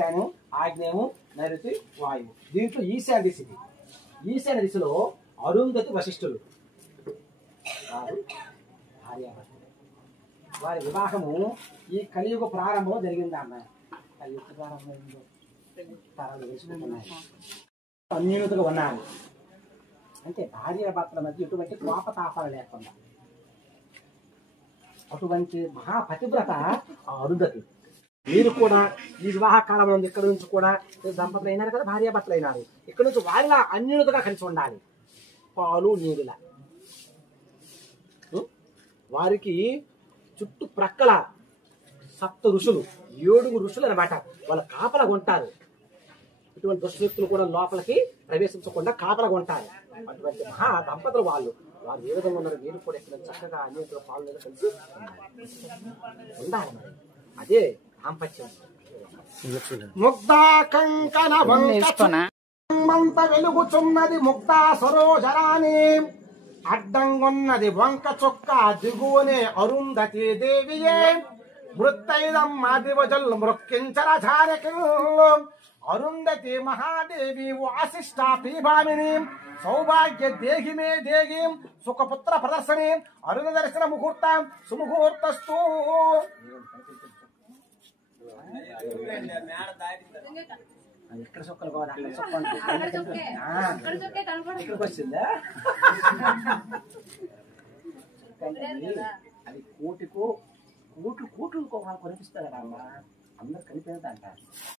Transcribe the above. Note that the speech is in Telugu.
ఈశాన్యం, ఆగ్నేయము, నైరుతి, వాయువు. దీంట్లో ఈశాన్య దిశ ఇది. ఈశాన్య దిశలో అరుంధతి వశిష్ఠులు వారు భార్యాభర్తలు. వారి వివాహము ఈ కలియుగ ప్రారంభం జరిగింది అన్న. కలియుగ ప్రారంభం తరాలు వేసుకుంటున్నాయి. అన్యూనతగా ఉన్నారు అంటే భార్యాభర్తల మధ్య ఎటువంటి కోపతాపాలు లేకుండా అటువంటి మహాపతివ్రత అరుంధతి. మీరు కూడా ఈ వివాహ కాలంలో ఇక్కడ నుంచి కూడా దంపతులు అయినారు కదా, భార్యాభర్తలు అయినారు. ఇక్కడ నుంచి వాళ్ళ అన్యూనతగా కలిసి ఉండాలి. పాలు నీరులా వారికి చుట్టూ ప్రక్కల 7 ఋషులు 7 ఋషులు అనమాట. వాళ్ళ కాపలాగా ఉంటారు. ఇటువంటి దుష్టశక్తులు కూడా లోపలికి ప్రవేశించకుండా కాపలాగా ఉంటారు. అటువంటి మహా దంపతులు వారు ఏ విధంగా ఉన్నారు. మీరు కూడా ఇక్కడ చక్కగా అన్నింటిలో పాలు మీద కలిసి ఉండాలి. మరి అదే దాంపత్యం. ముగ్ధా కంకణ వంక వెలుగుచున్నది ముగ్ధా సరోజరాని, అడ్డంగున్నది వంక చొక్క దిగువనే అరుంధతి దేవియే, మృత్తైదమ్మ దివజల్ మృక్కించర ఝారకిల్, అరుంధతి మహాదేవి వాసిష్ఠా పీభామిని, సౌభాగ్య దేహి మే దేహి సుఖపుత్ర ప్రదర్శని, అరుణ దర్శన ముహూర్త సుముహూర్తస్తు. ఎక్కడ చొక్కలు కావాలి అక్కడ చొక్క ఇక్కడికి వచ్చిందా? అది కోట్లు కనిపిస్తుంది కదా అమ్మ, అందరు కనిపించదంట.